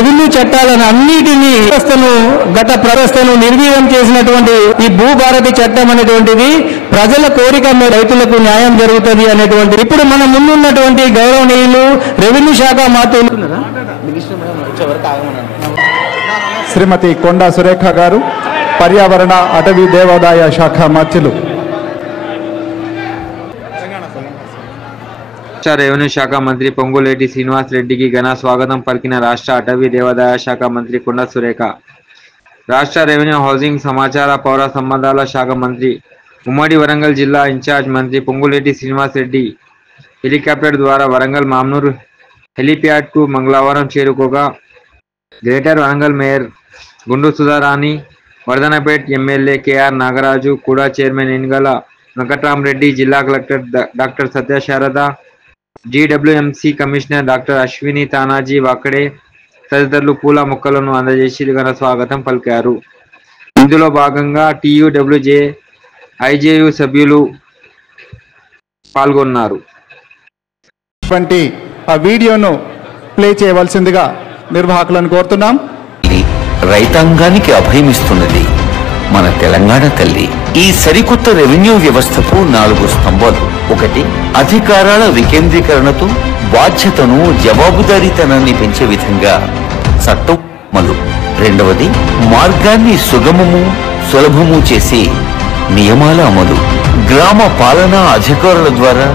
Revenue చట్టాలను అన్నిటినీ గత వ్యవస్థను నిర్వీర్యం చేసినటువంటి ఈ భూభారతి చట్టం అనేటువంటిది ప్రజల కోరిక రైతులకు న్యాయం జరుగుతుంది అనేటువంటి ఇప్పుడు మన ముందున్నటువంటి గౌరవనీయులు రెవెన్యూ శాఖ మాతృలు శ్రీమతి కొండా సురేఖ గారు, పర్యావరణ అటవీ దేవాదాయ శాఖ మంత్రులు. రాష్ట్ర రెవెన్యూ శాఖ మంత్రి పొంగులేటి శ్రీనివాస్ రెడ్డికి ఘన స్వాగతం పలికిన రాష్ట్ర అటవీ దేవాదాయ శాఖ మంత్రి కొండా సురేఖ. రాష్ట్ర రెవెన్యూ, హౌసింగ్, సమాచార, పౌర సంబంధాల శాఖ మంత్రి, ఉమ్మడి వరంగల్ జిల్లా ఇన్ఛార్జ్ మంత్రి పొంగులేటి శ్రీనివాస్ రెడ్డి హెలికాప్టర్ ద్వారా వరంగల్ మామ్నూర్ హెలిప్యాడ్కు మంగళవారం చేరుకోగా గ్రేటర్ వరంగల్ మేయర్ గుండు సుధారాణి, వర్ధనపేట్ ఎమ్మెల్యే కేఆర్ నాగరాజు, కూడా చైర్మన్ ఎన్నిగల వెంకట్రామరెడ్డి, జిల్లా collector doctor Satyasarada, GWMC commissioner doctor Ashwini Tanaji Wakade తదితరులు పూల మొక్కలను అందజేసి ఘన స్వాగతం పలికారు. ఇందులో భాగంగా టీయూడబ్ల్యూజే, ఐజేయు సభ్యులు పాల్గొన్నారు. ఆ వీడియోను ప్లే చేయవలసిందిగా నిర్వాహకులను కోరుతున్నాం. రైతాంగానికి అభయమిస్తున్నది మన తెలంగాణ తల్లి. ఈ సరికొత్త రెవెన్యూ వ్యవస్థకు 4 స్తంభాలు. 1, అధికారాల వికేంద్రీకరణతో బాధ్యతను, జవాబుదారీతనాన్ని పెంచే విధంగా చట్టం అమలు. 2వది, మార్గాన్ని సుగమము, సులభము చేసి నియమాల అమలు. గ్రామ పాలనా అధికారుల ద్వారా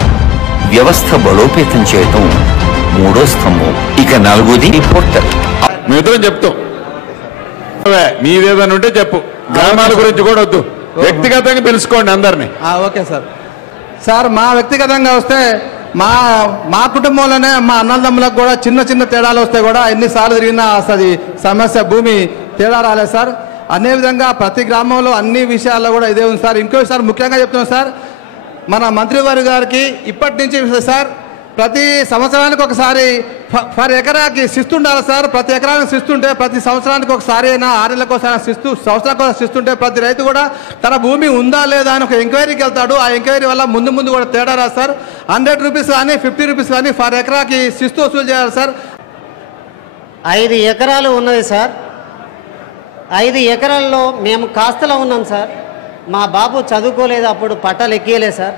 వ్యవస్థ బలోపేతం చేయటం 3వ స్తంభం. ఇక 4వది పోర్టల్. మేమిద్దరం చెప్తాం, మీదేదని ఉంటే చెప్పు. గ్రామాల గురించి కూడా వద్దు, వ్యక్తిగతంగా పిలుచుకోండి అందరినీ. Okay sir. సార్, మా వ్యక్తిగతంగా వస్తే మా కుటుంబంలోనే మా అన్నదమ్ములకు కూడా చిన్న చిన్న తేడాలు వస్తే కూడా ఎన్నిసార్లు తిరిగినా అసలు సమస్య భూమి తేడా రాలేదు సార్. అదే విధంగా ప్రతి గ్రామంలో అన్ని విషయాల్లో కూడా ఇదే ఉంది సార్. ఇంకోసారి ముఖ్యంగా చెప్తున్నాం సార్, మన మంత్రివారి గారికి ఇప్పటి నుంచి సార్ ప్రతి సంవత్సరానికి ఒకసారి ఫర్ ఎకరాకి శిస్తుండాలి సార్. ప్రతి ఎకరానికి శిస్తుంటే ప్రతి సంవత్సరానికి ఒకసారి అయినా 6 నెలలకు ఒకసారి సంవత్సరానికి శిస్తుంటే ప్రతి రైతు కూడా తన భూమి ఉందా లేదా అని ఒక ఎంక్వైరీకి వెళ్తాడు. ఆ ఎంక్వైరీ వల్ల ముందు కూడా తేడా రాదు సార్. 100 రూపీస్ కానీ 50 రూపీస్ కానీ ఫర్ ఎకరాకి శిస్తు వసూలు చేయాలి సార్. 5 ఎకరాలు ఉన్నది సార్. 5 ఎకరాల్లో మేము కాస్తలో ఉన్నాం సార్. మా బాబు చదువుకోలేదు, అప్పుడు పట్టాలు ఎక్కియలేదు సార్.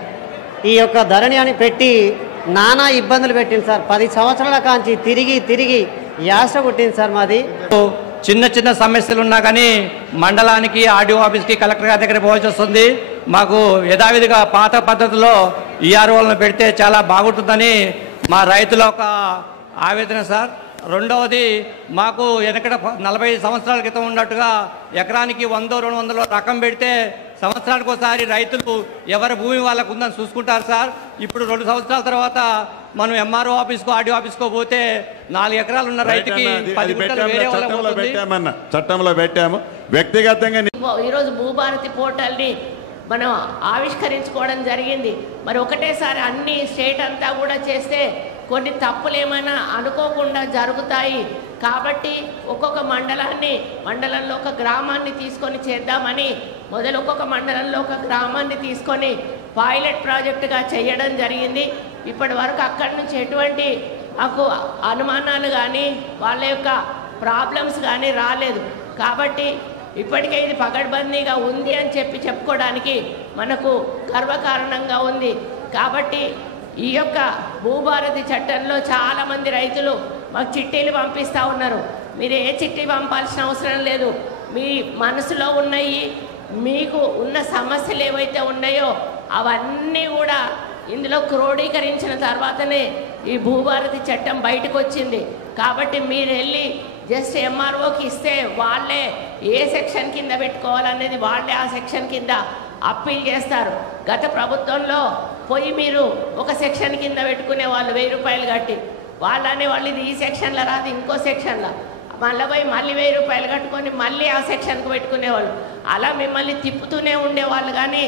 ఈ యొక్క ధరణి అని పెట్టి నానా ఇబ్బందులు పెట్టింది సార్. 10 సంవత్సరాల కాంచి తిరిగి యాస కొట్టింది సార్. మాది చిన్న సమస్యలు ఉన్నా కానీ మండలానికి, ఆర్డీఓ ఆఫీస్కి, కలెక్టర్ గారి దగ్గర పోవాల్సి వస్తుంది. మాకు యథావిధిగా పాత పద్ధతిలో ఈఆర్ఓలను పెడితే చాలా బాగుంటుందని మా రైతుల ఒక ఆవేదన సార్. 2వది, మాకు వెనకట 40 సంవత్సరాల క్రితం ఉన్నట్టుగా ఎకరానికి 100-200 రకం పెడితే సంవత్సరానికి ఒకసారి రైతులు ఎవరి భూమి వాళ్ళకు ఉందని చూసుకుంటారు సార్. ఇప్పుడు 2 సంవత్సరాల తర్వాత మనం ఎంఆర్ఓ ఆఫీస్కో, ఆర్డీఓ ఆఫీస్కో పోతే 4 ఎకరాలు ఉన్న రైతుకి 10 గుంటలు వేరే చట్టంలో పెట్టాము. వ్యక్తిగతంగా ఈరోజు భూభారతి పోర్టల్ని మనం ఆవిష్కరించుకోవడం జరిగింది. మరి ఒకటేసారి అన్ని స్టేట్ అంతా కూడా చేస్తే కొన్ని తప్పులు ఏమైనా అనుకోకుండా జరుగుతాయి. కాబట్టి ఒక్కొక్క మండలంలో ఒక గ్రామాన్ని తీసుకొని చేద్దామని ఒక్కొక్క మండలంలో ఒక గ్రామాన్ని తీసుకొని పైలట్ ప్రాజెక్టుగా చేయడం జరిగింది. ఇప్పటి వరకు అక్కడి నుంచి ఎటువంటి మాకు అనుమానాలు కానీ వాళ్ళ యొక్క ప్రాబ్లమ్స్ కానీ రాలేదు. కాబట్టి ఇప్పటికే ఇది పకడ్బందీగా ఉంది అని చెప్పుకోవడానికి మనకు గర్వకారణంగా ఉంది. కాబట్టి ఈ యొక్క భూభారతి చట్టంలో చాలామంది రైతులు మాకు చిట్టీలు పంపిస్తూ ఉన్నారు. మీరు ఏ చిట్టి పంపాల్సిన అవసరం లేదు. మీ మనసులో ఉన్నాయి, మీకు ఉన్న సమస్యలు ఏవైతే ఉన్నాయో అవన్నీ కూడా ఇందులో క్రోడీకరించిన తర్వాతనే ఈ భూభారతి చట్టం బయటకు వచ్చింది. కాబట్టి మీరు వెళ్ళి జస్ట్ ఎంఆర్ఓకి ఇస్తే వాళ్ళే ఏ సెక్షన్ కింద పెట్టుకోవాలనేది వాళ్ళే ఆ సెక్షన్ కింద అప్పీల్ చేస్తారు. గత ప్రభుత్వంలో పోయి మీరు ఒక సెక్షన్ కింద పెట్టుకునే వాళ్ళు 1000 రూపాయలు కట్టి, వాళ్ళనే వాళ్ళు ఇది ఈ సెక్షన్లో రాదు ఇంకో సెక్షన్లో మళ్ళీ పోయి మళ్ళీ 1000 రూపాయలు కట్టుకొని మళ్ళీ ఆ సెక్షన్కి పెట్టుకునేవాళ్ళు. అలా మిమ్మల్ని తిప్పుతూనే ఉండేవాళ్ళు కానీ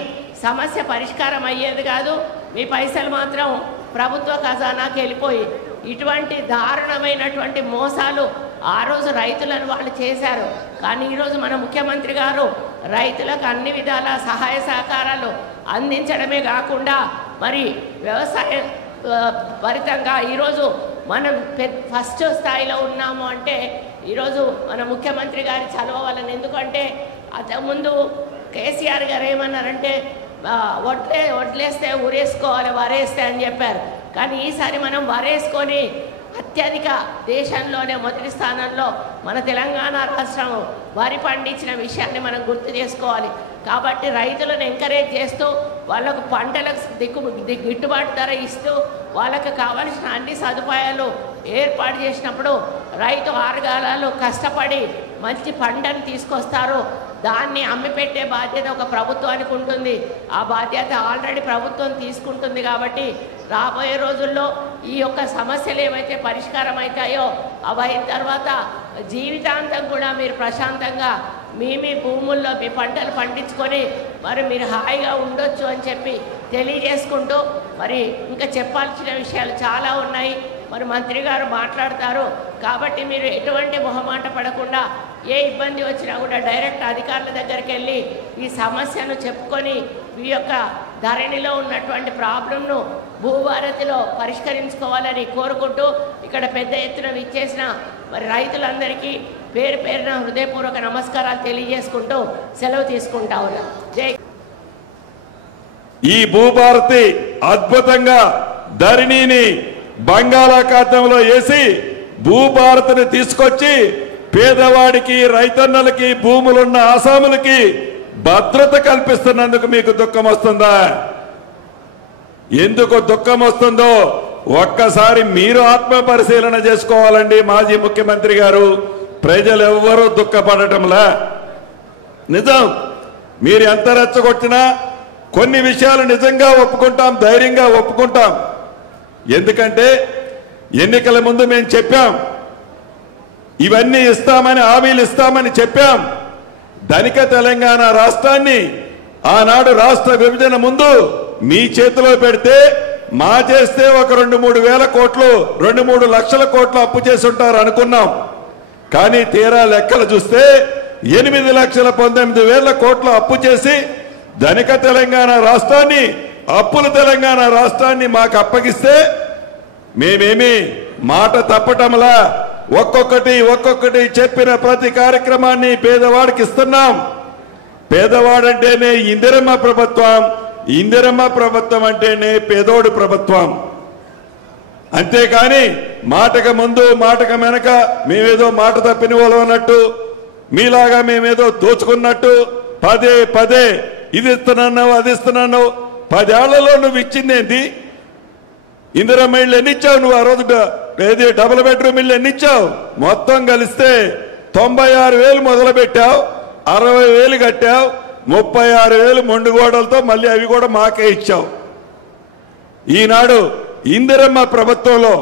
సమస్య పరిష్కారం అయ్యేది కాదు. మీ పైసలు మాత్రం ప్రభుత్వ ఖజానాకి వెళ్ళిపోయి ఇటువంటి దారుణమైనటువంటి మోసాలు ఆ రోజు రైతులను వాళ్ళు చేశారు. కానీ ఈరోజు మన ముఖ్యమంత్రి గారు రైతులకు అన్ని విధాల సహాయ సహకారాలు అందించడమే కాకుండా మరి వ్యవసాయ భరితంగా ఈరోజు మనం ఫస్ట్ స్థాయిలో ఉన్నాము అంటే ఈరోజు మన ముఖ్యమంత్రి గారి చలవ వలన, ఎందుకంటే అంతకుముందు కేసీఆర్ గారు ఏమన్నారంటే వడ్లేస్తే ఊరేసుకోవాలి, వరేస్తే అని చెప్పారు. కానీ ఈసారి మనం వరేసుకొని అత్యధిక దేశంలోనే మొదటి స్థానంలో మన తెలంగాణ రాష్ట్రం వరి పండించిన విషయాన్ని మనం గుర్తు చేసుకోవాలి. కాబట్టి రైతులను ఎంకరేజ్ చేస్తూ వాళ్ళకు పంటలకు గిట్టుబాటు ధర ఇస్తూ వాళ్ళకు కావలసిన అన్ని సదుపాయాలు ఏర్పాటు చేసినప్పుడు రైతు ఆరుగాలాలు కష్టపడి మంచి పంటను తీసుకొస్తారు. దాన్ని అమ్మిపెట్టే బాధ్యత ఒక ప్రభుత్వానికి ఉంటుంది. ఆ బాధ్యత ఆల్రెడీ ప్రభుత్వం తీసుకుంటుంది. కాబట్టి రాబోయే రోజుల్లో ఈ యొక్క సమస్యలు ఏవైతే పరిష్కారం అవుతాయో అవి అయిన తర్వాత జీవితాంతం కూడా మీరు ప్రశాంతంగా మీ భూముల్లో మీ పంటలు పండించుకొని మరి మీరు హాయిగా ఉండొచ్చు అని చెప్పి తెలియజేసుకుంటూ, మరి ఇంకా చెప్పాల్సిన విషయాలు చాలా ఉన్నాయి. మరి మంత్రి గారు మాట్లాడతారు. కాబట్టి మీరు ఎటువంటి మొహమాట పడకుండా ఏ ఇబ్బంది వచ్చినా కూడా డైరెక్ట్ అధికారుల దగ్గరికి వెళ్ళి ఈ సమస్యను చెప్పుకొని ఈ యొక్క ధరణిలో ఉన్నటువంటి ప్రాబ్లంను భూభారతిలో పరిష్కరించుకోవాలని కోరుకుంటూ, ఇక్కడ పెద్ద ఎత్తున విచ్చేసిన మరి రైతులందరికీ పేరు పేరున హృదయపూర్వక నమస్కారాలు తెలియజేసుకుంటూ సెలవు తీసుకుంటా ఉన్నా. జై. ఈ భూభారతి అద్భుతంగా ధరణిని బంగాళాఖాతంలో వేసి భూభారతిని తీసుకొచ్చి పేదవాడికి, రైతన్నలకి, భూములున్న ఆసాములకి భద్రత కల్పిస్తున్నందుకు మీకు దుఃఖం వస్తుందా? ఎందుకు దుఃఖం వస్తుందో ఒక్కసారి మీరు ఆత్మ పరిశీలన చేసుకోవాలండి. మాజీ ముఖ్యమంత్రి గారు, ప్రజలు ఎవ్వరూ దుఃఖపడటంలా. నిజం, మీరు ఎంత రెచ్చగొట్టినా కొన్ని విషయాలు నిజంగా ఒప్పుకుంటాం, ధైర్యంగా ఒప్పుకుంటాం. ఎందుకంటే ఎన్నికల ముందు మేము చెప్పాం, ఇవన్నీ ఇస్తామని, హామీలు ఇస్తామని చెప్పాం. ధనిక తెలంగాణ రాష్ట్రాన్ని ఆనాడు రాష్ట్ర విభజన ముందు మీ చేతిలో పెడితే మా చేస్తే ఒక 2-3 వేల కోట్లు, 2-3 లక్షల కోట్లు అప్పు చేసి ఉంటారు అనుకున్నాం. కానీ తీరా లెక్కలు చూస్తే 8,19,000 కోట్లు అప్పు చేసి ధనిక తెలంగాణ రాష్ట్రాన్ని, అప్పుల తెలంగాణ రాష్ట్రాన్ని మాకు అప్పగిస్తే మేమేమి మాట తప్పటంలా ఒక్కొక్కటి చెప్పిన ప్రతి కార్యక్రమాన్ని పేదవాడికి ఇస్తున్నాం. పేదవాడంటేనే ఇందిరమ్మ ప్రభుత్వం, ఇందిరమ్మ ప్రభుత్వం అంటేనే పేదోడు ప్రభుత్వం. అంతేకాని మాటకు ముందు మాటకు వెనక మేమేదో మాట తప్పిన వాళ్ళు అన్నట్టు, మీలాగా మేమేదో దోచుకున్నట్టు పదే ఇది ఇస్తున్నావు, అది ఇస్తున్నావు. 10 ఏళ్లలో నువ్వు ఇచ్చిందేంటి? ఇందిరమ్మ ఇళ్ళు ఎన్ని ఇచ్చావు నువ్వు? ఆ రోజు ఏది డబుల్ బెడ్రూమ్ ఇళ్ళు ఎన్ని ఇచ్చావు? మొత్తం కలిస్తే 96,000 మొదలు పెట్టావు, 60,000 కట్టావు, 36,000 మొండుగోడలతో మళ్ళీ అవి కూడా మాకే ఇచ్చావు. ఈనాడు ఇందిరమ్మ ప్రభుత్వంలో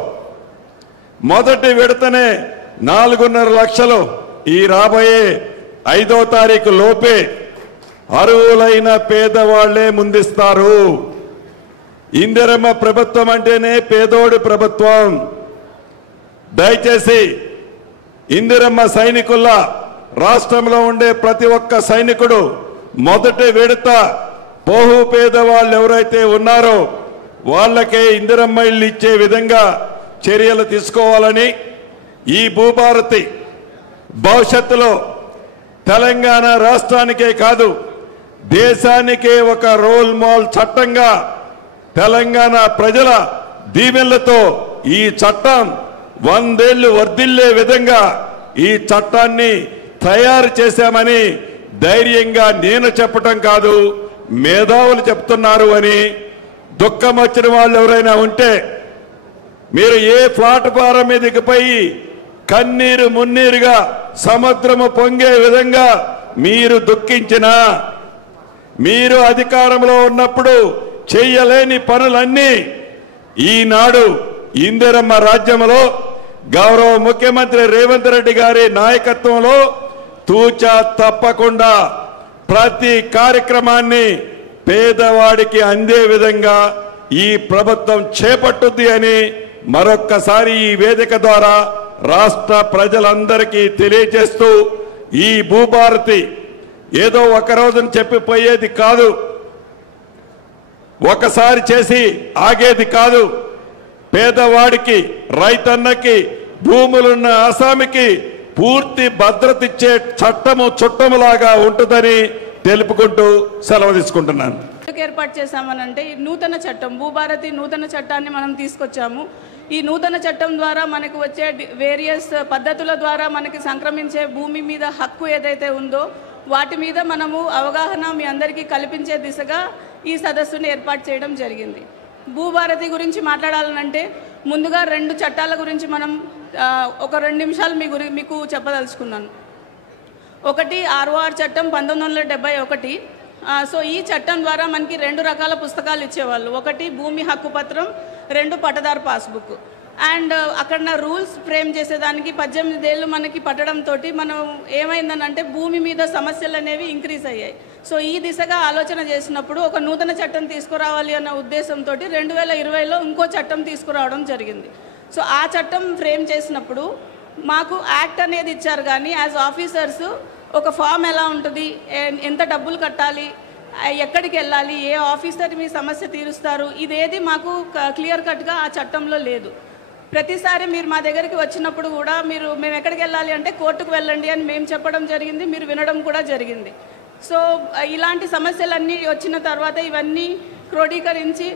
మొదటి విడతనే 4.5 లక్షలు ఈ రాబోయే 5వ తారీఖు లోపే అర్హులైన పేదవాళ్లే ముందిస్తారు. ఇందిరమ్మ ప్రభుత్వం అంటేనే పేదోడి ప్రభుత్వం. దయచేసి ఇందిరమ్మ సైనికుల్లా రాష్ట్రంలో ఉండే ప్రతి ఒక్క సైనికుడు మొదటి విడత బహు పేదవాళ్ళు ఎవరైతే ఉన్నారో వాళ్ళకే ఇందిరమ్మ ఇళ్ళు ఇచ్చే విధంగా చర్యలు తీసుకోవాలని, ఈ భూభారతి భవిష్యత్తులో తెలంగాణ రాష్ట్రానికే కాదు దేశానికే ఒక రోల్ మోడల్ చట్టంగా తెలంగాణ ప్రజల దీవెనలతో ఈ చట్టం 100 ఏళ్లు వర్ధిల్లే విధంగా ఈ చట్టాన్ని తయారు చేశామని ధైర్యంగా నేను చెప్పటం కాదు, మేధావులు చెప్తున్నారు అని. దుఃఖం వచ్చిన వాళ్ళు ఎవరైనా ఉంటే మీరు ఏ ప్లాట్ఫారం మీదకి పోయి కన్నీరు మున్నీరుగా సముద్రము పొంగే విధంగా మీరు దుఃఖించినా, మీరు అధికారంలో ఉన్నప్పుడు చెయ్యలేని పనులన్నీ ఈనాడు ఇందిరమ్మ రాజ్యంలో గౌరవ ముఖ్యమంత్రి రేవంత్ రెడ్డి గారి నాయకత్వంలో తూచా తప్పకుండా ప్రతి కార్యక్రమాన్ని పేదవాడికి అందే విధంగా ఈ ప్రభుత్వం చేపట్టుద్ది అని మరొక్కసారి ఈ వేదిక ద్వారా రాష్ట్ర ప్రజలందరికీ తెలియజేస్తూ, ఈ భూభారతి ఏదో ఒక రోజున చెప్పిపోయేది కాదు, ఒకసారి చేసి ఆగేది కాదు. పేదవాడికి, రైతన్నకి, భూములున్న ఆసామికి పూర్తి భద్రత ఇచ్చే చట్టము చుట్టములాగా ఉంటుందని తెలుపుకుంటూ సెలవు తీసుకుంటున్నాను. ఏర్పాటు చేశామనంటే ఈ నూతన చట్టం భూభారతి నూతన చట్టాన్ని మనం తీసుకొచ్చాము. ఈ నూతన చట్టం ద్వారా మనకు వచ్చే వేరియస్ పద్ధతుల ద్వారా మనకి సంక్రమించే భూమి మీద హక్కు ఏదైతే ఉందో వాటి మీద మనము అవగాహన మీ అందరికీ కల్పించే దిశగా ఈ సదస్సును ఏర్పాటు చేయడం జరిగింది. భూభారతి గురించి మాట్లాడాలనంటే ముందుగా 2 చట్టాల గురించి మనం ఒక 2 నిమిషాలు మీకు చెప్పదలుచుకున్నాను. ఒకటి ROR చట్టం 1971. సో ఈ చట్టం ద్వారా మనకి 2 రకాల పుస్తకాలు ఇచ్చేవాళ్ళు. ఒకటి భూమి హక్కు పత్రం, 2 పట్టదారు పాస్బుక్. అండ్ అక్కడ రూల్స్ ఫ్రేమ్ చేసేదానికి 18 ఏళ్ళు మనకి పట్టడంతో మనం ఏమైందనంటే భూమి మీద సమస్యలు అనేవి ఇంక్రీజ్ అయ్యాయి. సో ఈ దిశగా ఆలోచన చేసినప్పుడు ఒక నూతన చట్టం తీసుకురావాలి అన్న ఉద్దేశంతో 2020లో ఇంకో చట్టం తీసుకురావడం జరిగింది. సో ఆ చట్టం ఫ్రేమ్ చేసినప్పుడు మాకు యాక్ట్ అనేది ఇచ్చారు, కానీ యాజ్ ఆఫీసర్స్ ఒక ఫామ్ ఎలా ఉంటుంది, ఎంత డబ్బులు కట్టాలి, ఎక్కడికి వెళ్ళాలి, ఏ ఆఫీసర్ మీ సమస్య తీరుస్తారు, ఇదేది మాకు క్లియర్ కట్గా ఆ చట్టంలో లేదు. ప్రతిసారి మీరు మా దగ్గరికి వచ్చినప్పుడు కూడా మేము ఎక్కడికి వెళ్ళాలి అంటే కోర్టుకు వెళ్ళండి అని మేము చెప్పడం జరిగింది, మీరు వినడం కూడా జరిగింది. సో ఇలాంటి సమస్యలన్నీ వచ్చిన తర్వాత ఇవన్నీ క్రోడీకరించి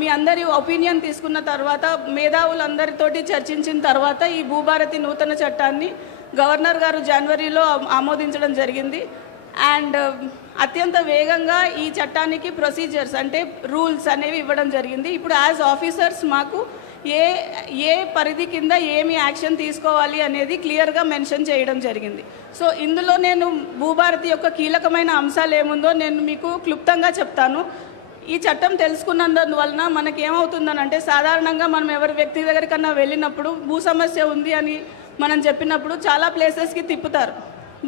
మీ అందరి ఒపీనియన్ తీసుకున్న తర్వాత మేధావులందరితోటి చర్చించిన తర్వాత ఈ భూభారతి నూతన చట్టాన్ని గవర్నర్ గారు జనవరిలో ఆమోదించడం జరిగింది. అండ్ అత్యంత వేగంగా ఈ చట్టానికి ప్రొసీజర్స్ అంటే రూల్స్ అనేవి ఇవ్వడం జరిగింది. ఇప్పుడు యాజ్ ఆఫీసర్స్ మాకు ఏ పరిధి కింద ఏమి యాక్షన్ తీసుకోవాలి అనేది క్లియర్గా మెన్షన్ చేయడం జరిగింది. సో ఇందులో నేను భూభారతి యొక్క కీలకమైన అంశాలు ఏముందో నేను మీకు క్లుప్తంగా చెప్తాను. ఈ చట్టం తెలుసుకున్నందువలన మనకి ఏమవుతుందనంటే సాధారణంగా మనం ఎవరి వ్యక్తి దగ్గరికన్నా వెళ్ళినప్పుడు భూ సమస్య ఉంది అని మనం చెప్పినప్పుడు చాలా ప్లేసెస్కి తిప్పుతారు.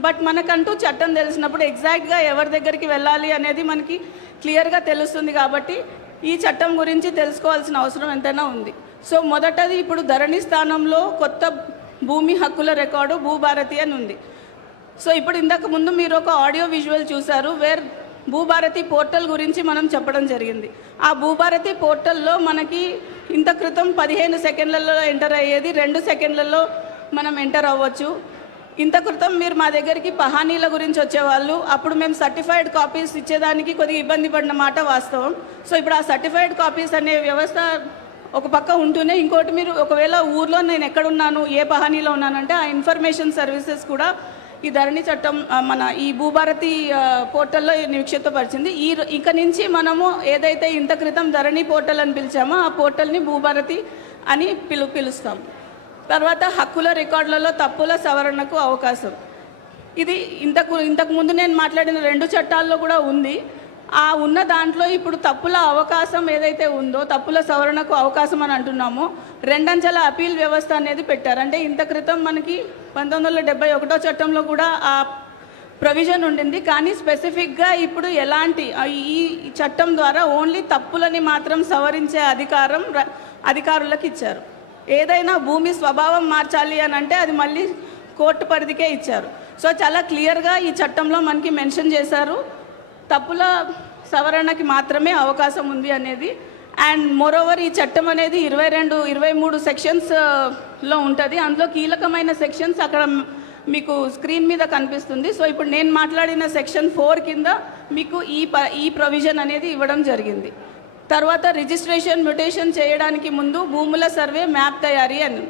బట్ మనకంటూ చట్టం తెలిసినప్పుడు ఎగ్జాక్ట్గా ఎవరి దగ్గరికి వెళ్ళాలి అనేది మనకి క్లియర్గా తెలుస్తుంది. కాబట్టి ఈ చట్టం గురించి తెలుసుకోవాల్సిన అవసరం ఎంతైనా ఉంది. సో మొదటది ఇప్పుడు ధరణి స్థానంలో కొత్త భూమి హక్కుల రికార్డు భూభారతి అని ఉంది. సో ఇప్పుడు ఇంతకు ముందు మీరు ఒక ఆడియో విజువల్ చూశారు వేర్ భూభారతి పోర్టల్ గురించి మనం చెప్పడం జరిగింది. ఆ భూభారతి పోర్టల్లో మనకి ఇంత క్రితం 15 సెకండ్లలో ఎంటర్ అయ్యేది 2 సెకండ్లలో మనం ఎంటర్ అవ్వచ్చు. ఇంత క్రితం మీరు మా దగ్గరికి పహానీల గురించి వచ్చేవాళ్ళు, అప్పుడు మేము సర్టిఫైడ్ కాపీస్ ఇచ్చేదానికి కొద్దిగా ఇబ్బంది పడిన మాట వాస్తవం. సో ఇప్పుడు ఆ సర్టిఫైడ్ కాపీస్ అనే వ్యవస్థ ఒక పక్క ఉంటూనే ఇంకోటి మీరు ఒకవేళ ఊర్లో నేను ఎక్కడున్నాను ఏ పహానీలో ఉన్నానంటే ఆ ఇన్ఫర్మేషన్ సర్వీసెస్ కూడా ఈ ధరణి చట్టం మన ఈ భూభారతి పోర్టల్లో నిక్షిప్తపరిచింది. ఇక నుంచి మనము ఏదైతే ఇంత క్రితం ధరణి పోర్టల్ అని పిలిచామో ఆ పోర్టల్ని భూభారతి అని పిలుస్తాం. తర్వాత హక్కుల రికార్డులలో తప్పుల సవరణకు అవకాశం. ఇది ఇంతకు ముందు నేను మాట్లాడిన 2 చట్టాల్లో కూడా ఉంది. ఆ ఉన్న దాంట్లో ఇప్పుడు తప్పుల అవకాశం ఏదైతే ఉందో తప్పుల సవరణకు అవకాశం అని అంటున్నామో 2 అంచెల అపీల్ వ్యవస్థ అనేది పెట్టారు. అంటే ఇంత క్రితం మనకి 1971 చట్టంలో కూడా ఆ ప్రొవిజన్ ఉండింది, కానీ స్పెసిఫిక్గా ఇప్పుడు ఎలాంటి ఈ చట్టం ద్వారా ఓన్లీ తప్పులని మాత్రం సవరించే అధికారం అధికారులకు ఇచ్చారు. ఏదైనా భూమి స్వభావం మార్చాలి అని అంటే అది మళ్ళీ కోర్టు పరిధికే ఇచ్చారు. సో చాలా క్లియర్గా ఈ చట్టంలో మనకి మెన్షన్ చేశారు తప్పుల సవరణకి మాత్రమే అవకాశం ఉంది అనేది. అండ్ మోరోవర్ ఈ చట్టం అనేది 22-23 సెక్షన్స్లో ఉంటుంది. అందులో కీలకమైన సెక్షన్స్ అక్కడ మీకు స్క్రీన్ మీద కనిపిస్తుంది. సో ఇప్పుడు నేను మాట్లాడిన సెక్షన్ 4 కింద మీకు ఈ ప్రొవిజన్ అనేది ఇవ్వడం జరిగింది. తర్వాత రిజిస్ట్రేషన్ మ్యూటేషన్ చేయడానికి ముందు భూముల సర్వే మ్యాప్ తయారీ అని.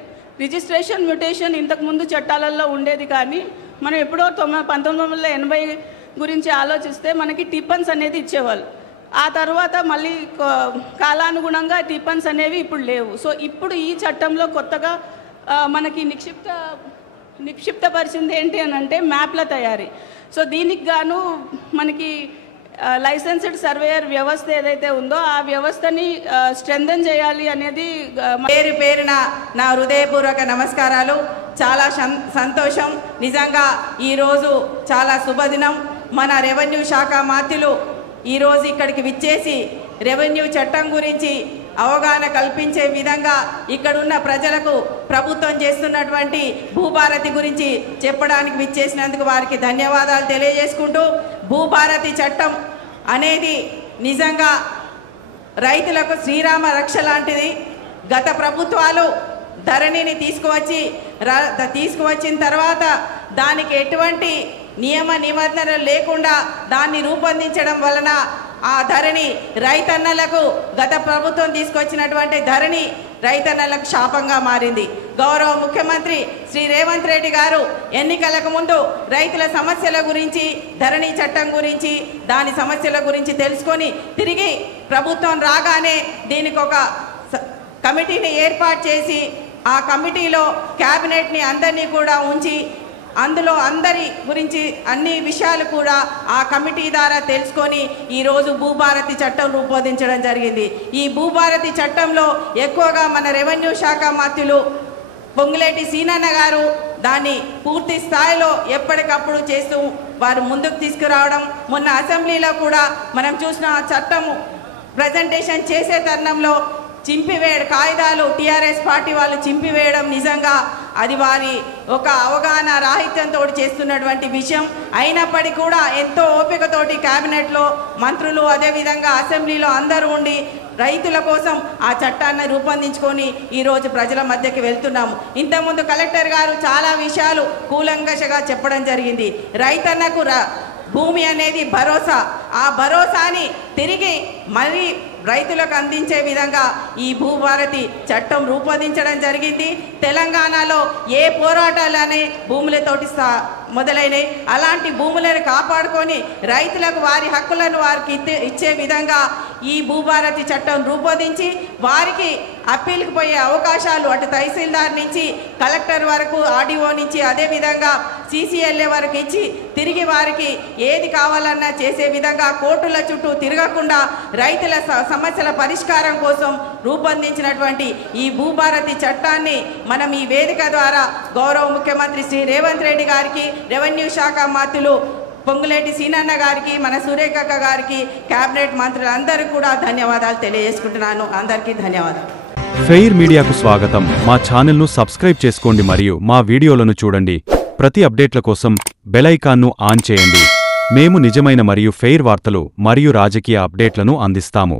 రిజిస్ట్రేషన్ మ్యూటేషన్ ఇంతకుముందు చట్టాలలో ఉండేది, కానీ మనం ఎప్పుడో 1980 గురించి ఆలోచిస్తే మనకి టిప్పన్స్ అనేది ఇచ్చేవాళ్ళు. ఆ తర్వాత మళ్ళీ కాలానుగుణంగా టిప్పన్స్ అనేవి ఇప్పుడు లేవు. సో ఇప్పుడు ఈ చట్టంలో కొత్తగా మనకి నిక్షిప్తపరిచింది ఏంటి అని అంటే మ్యాప్ల తయారీ. సో దీనికి గాను మనకి లైసెన్స్డ్ సర్వేయర్ వ్యవస్థ ఏదైతే ఉందో ఆ వ్యవస్థని స్ట్రెంథెన్ చేయాలి అనేది పేరున నా హృదయపూర్వక నమస్కారాలు. చాలా సంతోషం. నిజంగా ఈరోజు చాలా శుభదినం. మన రెవెన్యూ శాఖ మంత్రులు ఈరోజు ఇక్కడికి విచ్చేసి రెవెన్యూ చట్టం గురించి అవగాహన కల్పించే విధంగా ఇక్కడున్న ప్రజలకు ప్రభుత్వం చేస్తున్నటువంటి భూభారతి గురించి చెప్పడానికి విచ్చేసినందుకు వారికి ధన్యవాదాలు తెలియజేసుకుంటూ, భూభారతి చట్టం అనేది నిజంగా రైతులకు శ్రీరామ రక్ష లాంటిది. గత ప్రభుత్వాలు ధరణిని తీసుకువచ్చిన తర్వాత దానికి ఎటువంటి నియమ నిబంధనలు లేకుండా దాన్ని రూపొందించడం వలన ఆ ధరణి రైతన్నలకు గత ప్రభుత్వం తీసుకొచ్చినటువంటి ధరణి రైతన్నలకు శాపంగా మారింది. గౌరవ ముఖ్యమంత్రి శ్రీ రేవంత్ రెడ్డి గారు ఎన్నికలకు ముందు రైతుల సమస్యల గురించి, ధరణి చట్టం గురించి, దాని సమస్యల గురించి తెలుసుకొని తిరిగి ప్రభుత్వం రాగానే దీనికి ఒక కమిటీని ఏర్పాటు చేసి ఆ కమిటీలో క్యాబినెట్ని అందరినీ కూడా ఉంచి అందులో అందరి గురించి అన్ని విషయాలు కూడా ఆ కమిటీ ద్వారా తెలుసుకొని ఈరోజు భూభారతి చట్టం రూపొందించడం జరిగింది. ఈ భూభారతి చట్టంలో ఎక్కువగా మన రెవెన్యూ శాఖ మంత్రులు పొంగులేటి సీనన్న గారు దాన్ని పూర్తి స్థాయిలో ఎప్పటికప్పుడు చేస్తూ వారు ముందుకు తీసుకురావడం, మొన్న అసెంబ్లీలో కూడా మనం చూసిన చట్టము ప్రజెంటేషన్ చేసే తరుణంలో కాగితాలు టీఆర్ఎస్ పార్టీ వాళ్ళు చింపివేయడం నిజంగా అది వారి ఒక అవగాహన రాహిత్యంతో చేస్తున్నటువంటి విషయం. అయినప్పటికీ కూడా ఎంతో ఓపికతోటి క్యాబినెట్లో మంత్రులు అదేవిధంగా అసెంబ్లీలో అందరూ ఉండి రైతుల కోసం ఆ చట్టాన్ని రూపొందించుకొని ఈరోజు ప్రజల మధ్యకి వెళ్తున్నాము. ఇంతకుముందు కలెక్టర్ గారు చాలా విషయాలు కూలంకషగా చెప్పడం జరిగింది. రైతన్నకు భూమి అనేది భరోసా, ఆ భరోసాని తిరిగి మళ్ళీ రైతులకు అందించే విధంగా ఈ భూభారతి చట్టం రూపొందించడం జరిగింది. తెలంగాణలో ఏ పోరాటాలనే భూములతోటి మొదలైనవి, అలాంటి భూములను కాపాడుకొని రైతులకు వారి హక్కులను వారికి ఇచ్చే విధంగా ఈ భూభారతి చట్టం రూపొందించి వారికి అప్పీల్కి పోయే అవకాశాలు అటు తహసీల్దార్ నుంచి కలెక్టర్ వరకు, ఆర్డీఓ నుంచి అదేవిధంగా CCLA వరకు ఇచ్చి తిరిగి వారికి ఏది కావాలన్నా చేసే విధంగా కోర్టుల చుట్టూ తిరగకుండా రైతుల సమస్యల పరిష్కారం కోసం రూపొందించినటువంటి ఈ భూభారతి చట్టాన్ని మనం ఈ వేదిక ద్వారా గౌరవ ముఖ్యమంత్రి శ్రీ రేవంత్ రెడ్డి గారికి, రెవెన్యూ శాఖ మంత్రులు పొంగులేటి సీనన్న గారికి, మన సురేఖక్క గారికి, కేబినెట్ మంత్రులందరికీ కూడా ధన్యవాదాలు తెలియజేసుకుంటున్నాను. అందరికీ ధన్యవాదాలు. ఫెయిర్ మీడియాకు స్వాగతం. మా ఛానల్ను సబ్స్క్రైబ్ చేసుకోండి మరియు మా వీడియోలను చూడండి. ప్రతి అప్డేట్ల కోసం బెల్ ఐకాన్ను ఆన్ చేయండి. మేము నిజమైన మరియు ఫెయిర్ వార్తలు మరియు రాజకీయ అప్డేట్లను అందిస్తాము.